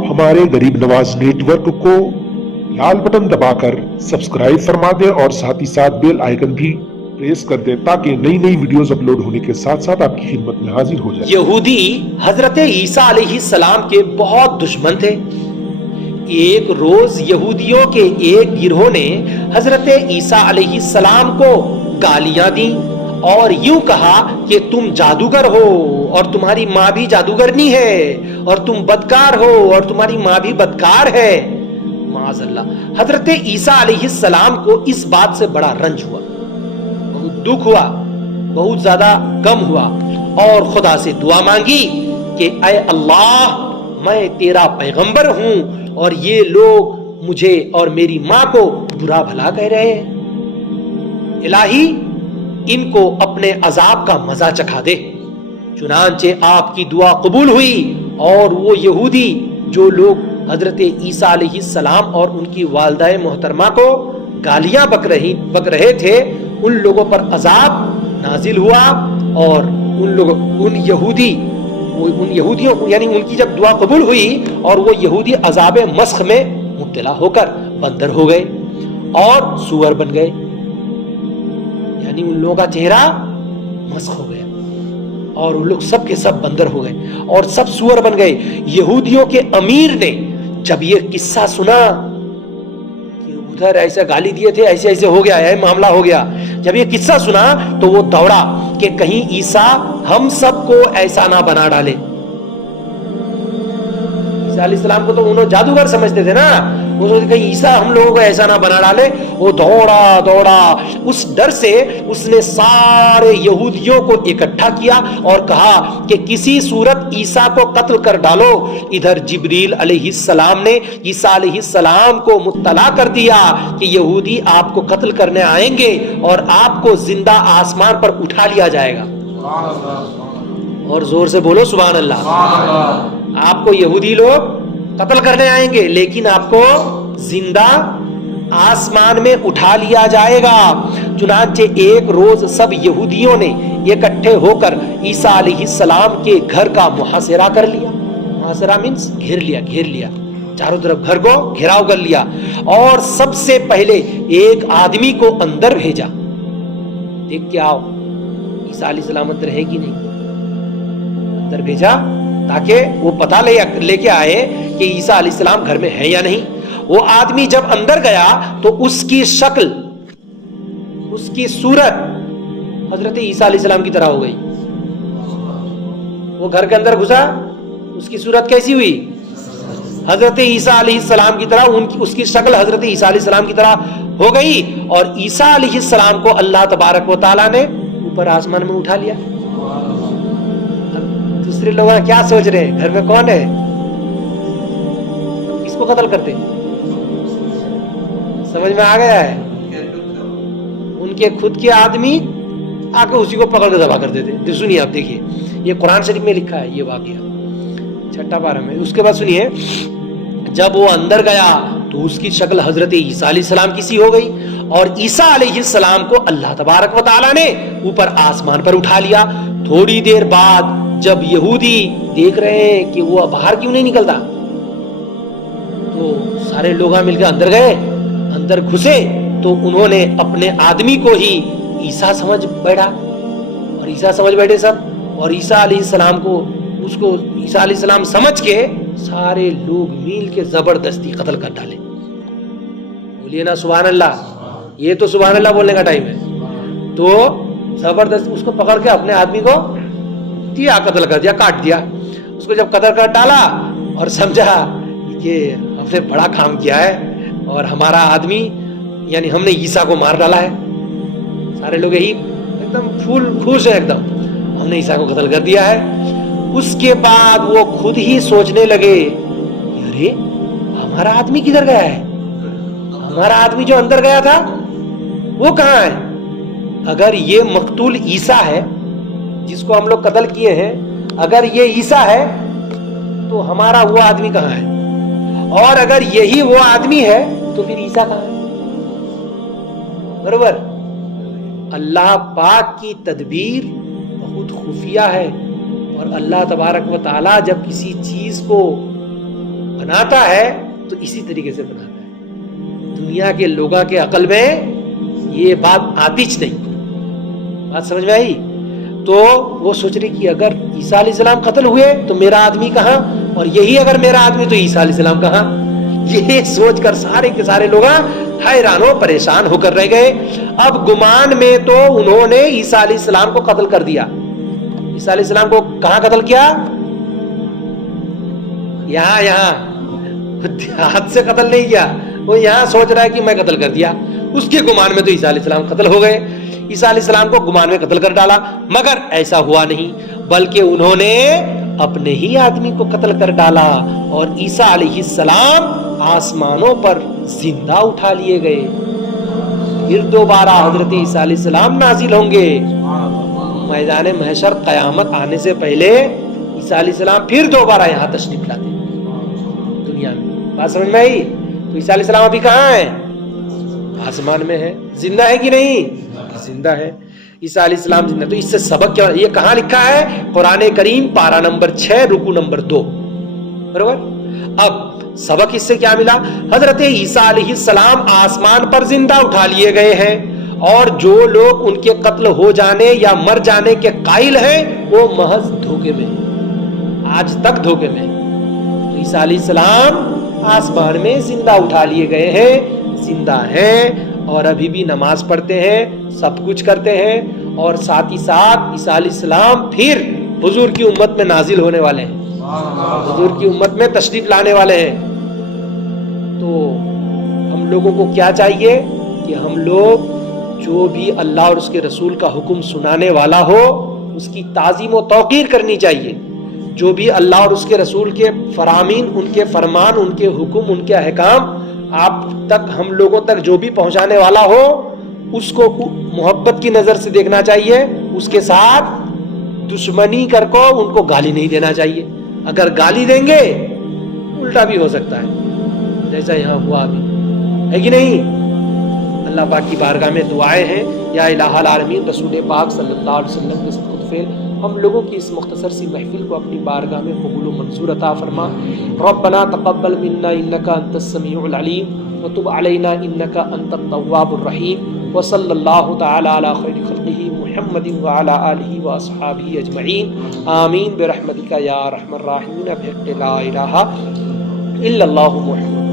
हमारे गरीब नवाज नेटवर्क को लाल बटन दबाकर सब्सक्राइब फरमा दें और साथ ही साथ बेल आइकन भी प्रेस कर दें ताकि नई नई वीडियोस अपलोड होने के साथ साथ आपकी खिदमत में हाजिर हो जाए। यहूदी हजरत ईसा अलैहिस्सलाम के बहुत दुश्मन थे। एक रोज यहूदियों के एक गिरोह ने हजरत ईसा अलैहिस्सलाम को गालियां दी और यूं कहा कि तुम जादूगर हो और तुम्हारी माँ भी जादूगरनी है और तुम बदकार हो और तुम्हारी माँ भी बदकार है। माज़अल्लाह। हजरत ईसा अलैहिस्सलाम को इस बात से बड़ा रंज हुआ, बहुत दुख हुआ, बहुत ज्यादा गम हुआ और खुदा से दुआ मांगी कि ऐ अल्लाह, मैं तेरा पैगंबर हूं और ये लोग मुझे और मेरी माँ को बुरा भला कह रहे हैं। इलाही, इनको अपने अजाब का मजा चखा दे। चुनांचे आपकी दुआ कबूल हुई और वो यहूदी जो लोग हजरत ईसा अलैहिस्सलाम और उनकी वालिदा मोहतरमा को गालियां बक रहे थे, उन लोगों पर अजाब नाजिल हुआ और उन यहूदियों यानी उनकी जब दुआ कबूल हुई और वो यहूदी अजाब मस्ख में मुब्तला होकर बंदर हो गए और सूअर बन गए, यानी उन लोगों का चेहरा मस्ख हो गया और उन लोग सब के सब बंदर हो गए और सब सूअर बन गए। यहूदियों के अमीर ने जब ये किस्सा सुना कि उधर ऐसा गाली दिए थे, ऐसे ऐसे हो गया है, मामला हो गया, जब ये किस्सा सुना तो वो दौड़ा कि कहीं ईसा हम सबको ऐसा ना बना डाले। ईसा अलैहिस्सलाम को तो उन्होंने जादूगर समझते थे ना, वो सोचते कहीं ईसा हम लोगों को ऐसा ना बना डाले। वो दौड़ा, उस डर से उसने सारे यहूदियों को इकट्ठा किया और कहा कि किसी सूरत ईसा को कत्ल कर डालो। इधर जिब्रील अलैहिस्सलाम ने ईसा अलैहिस्सलाम को मुत्तला कर दिया कि यहूदी आपको कत्ल करने आएंगे और आपको जिंदा आसमान पर उठा लिया जाएगा। और जोर से बोलो सुभान अल्लाह। आपको यहूदी लोग कत्ल करने आएंगे लेकिन आपको जिंदा आसमान में उठा लिया जाएगा। चुनांचे एक रोज सब यहूदियों ने इकट्ठे होकर ईसा अलैहिस्सलाम के घर का मुहासिरा कर लिया। मुहासिरा मीन्स घेर लिया, चारों तरफ घर को घेराव कर लिया और सबसे पहले एक आदमी को अंदर भेजा, देख के आओ ईसा अलैहिस्सलाम अंदर है कि नहीं। अंदर भेजा ताकि वो पता लेके आए कि ईसा अलैहिस्सलाम घर में है या नहीं। वो आदमी जब अंदर गया तो उसकी शक्ल, उसकी सूरत हजरत ईसा अलैहिस्सलाम की तरह हो गई। वो घर के अंदर घुसा, उसकी सूरत कैसी हुई? हजरत ईसा अलैहिस्सलाम की तरह। उसकी शक्ल हजरत ईसा अलैहिस्सलाम की तरह हो गई और ईसा अलैहिस्सलाम को अल्लाह तबारक व तआला ने ऊपर आसमान में उठा लिया। दूसरे लोग क्या सोच रहे हैं, घर में कौन है, किसको कत्ल करते? समझ में आ गया है? उनके खुद के आदमी आके उसी को पकड़ के दबा कर देते। सुनिए आप, देखिए ये कुरान शरीफ में लिखा है ये वाकया 6 पारा में। उसके बाद सुनिए, जब वो अंदर गया तो उसकी शक्ल हजरत ईसा अलैहिस्सलाम की सी हो गई और ईसा अलैहिस्सलाम को अल्लाह तबारक व तआला ने ऊपर आसमान पर उठा लिया। थोड़ी देर बाद जब यहूदी देख रहे हैं कि वो बाहर क्यों नहीं निकलता, तो सारे लोग मिलकर अंदर गए। अंदर घुसे तो उन्होंने अपने आदमी को ही ईसा समझ बैठे सब, और ईसा अलैहिस्सलाम को उसको ईसा अलैहिस्सलाम समझ के सारे लोग मिल के जबरदस्ती कत्ल कर डाले। बोलिए ना सुभान अल्लाह। ये तो सुभान अल्लाह बोलने का टाइम है। तो जबरदस्ती उसको पकड़ के अपने आदमी को दिया, कत्ल कर दिया, काट दिया। उसको जब कत्ल कर डाला और समझा कि हमने बड़ा काम किया है और हमारा आदमी यानी हमने ईसा को मार डाला है, सारे लोग यही एकदम फुल खुश है, एकदम हमने ईसा को कत्ल कर दिया है। उसके बाद वो खुद ही सोचने लगे, अरे हमारा आदमी किधर गया है, हमारा आदमी जो अंदर गया था वो कहाँ है? अगर ये मकतूल ईसा है जिसको हम लोग कत्ल किए हैं, अगर ये ईसा है तो हमारा वो आदमी कहाँ है? और अगर यही वो आदमी है तो फिर ईसा कहाँ है? बरोबर। अल्लाह पाक की तदबीर बहुत खुफिया है और अल्लाह तबारक व ताला जब किसी चीज को بناتا ہے تو اسی طریقے سے بناتا ہے. دنیا کے لوگوں کے عقل میں یہ بات آتی نہیں. بات سمجھ میں آئی؟ تو وہ سوچ رہی کہ اگر عیسیٰ علیہ السلام قتل ہوئے تو میرا آدمی کہاں, اور یہی اگر میرا آدمی تو عیسیٰ علیہ السلام کہاں. یہ سوچ کر سارے کے سارے لوگ حیران و پریشان ہو کر رہ گئے. اب گمان میں تو انہوں نے عیسیٰ علیہ السلام کو قتل کر دیا. عیسیٰ علیہ السلام کو کہاں قتل کیا؟ یہاں ہاتھ سے قتل نہیں کیا. وہ یہاں سوچ رہا ہے کہ میں قتل کر دیا. اس کے گمان میں تو عیسیٰ علیہ السلام قتل ہو گئے. عیسیٰ علیہ السلام کو گمان میں قتل کر ڈالا, مگر ایسا ہوا نہیں, بلکہ انہوں نے اپنے ہی آدمی کو قتل کر ڈالا اور عیسیٰ علیہ السلام آسمانوں پر زندہ اٹھا لیے گئے. پھر دوبارہ حضرت عیسیٰ علیہ السلام نازل ہوں گے میدان محشر. قیامت آنے سے پہلے عیسیٰ علیہ السلام پھر دوبارہ یہاں تشریف لاتے دنیا میں. بات سمجھ میں آئی؟ تو عیسیٰ علیہ السلام ابھی کہاں ہے؟ آسمان میں ہے. زندہ ہے کہ نہیں؟ زندہ ہے. عیسیٰ علیہ السلام زندہ. تو اس سے سبق کیا, یہ کہاں لکھا ہے؟ قرآن کریم پارہ نمبر 6 رکوع نمبر 2. برابر. اب سبق اس سے کیا ملا؟ حضرت عیسیٰ علیہ السلام آسمان پر زندہ اٹھا لیے گئے ہیں, اور جو لوگ ان کے قتل ہو جانے یا مر جانے کے قائل ہیں وہ محض دھوکے میں, آج تک دھوکے میں. تو عیسیٰ علیہ السلام آسمان میں زندہ اٹھا لیے گئے ہیں, زندہ ہیں, اور ابھی بھی نماز پڑھتے ہیں, سب کچھ کرتے ہیں. اور ساتھ ہی ساتھ عیسیٰ علیہ السلام پھر حضور کی امت میں نازل ہونے والے ہیں, حضور کی امت میں تشریف لانے والے ہیں. تو ہم لوگوں کو کیا چاہیے کہ ہم لوگ جو بھی اللہ اور اس کے رسول کا حکم سنانے والا ہو اس کی تعظیم و توقیر کرنی چاہیے. جو بھی اللہ اور اس کے رسول کے فرامین, ان کے فرمان, ان کے حکم, ان کے احکام آپ تک, ہم لوگوں تک جو بھی پہنچانے والا ہو اس کو محبت کی نظر سے دیکھنا چاہیے. اس کے ساتھ دشمنی کر کو ان کو گالی نہیں دینا چاہیے. اگر گالی دیں گے الٹا بھی ہو سکتا ہے جیسا یہاں ہوا ابھی, ہے کہ نہیں؟ اللہ پاک کی بارگاہ میں دعائیں ہیں, یا الہ العالمین رسول پاک صلی اللہ علیہ وسلم کے صدقۃ فعل ہم لوگوں کی اس مختصر سی محفل کو اپنی بارگاہ میں قبول و منظور عطا فرما. ربنا تقبل منا انک انت السمیع العلیم وتب علینا انک انت التواب الرحیم. وصلی اللہ تعالی علی خیر خلقہ محمد وعلی آلہ واصحابہ اجمعین. آمین برحمتک یا ارحم الراحمین بحق لا الہ الا اللہ محمد.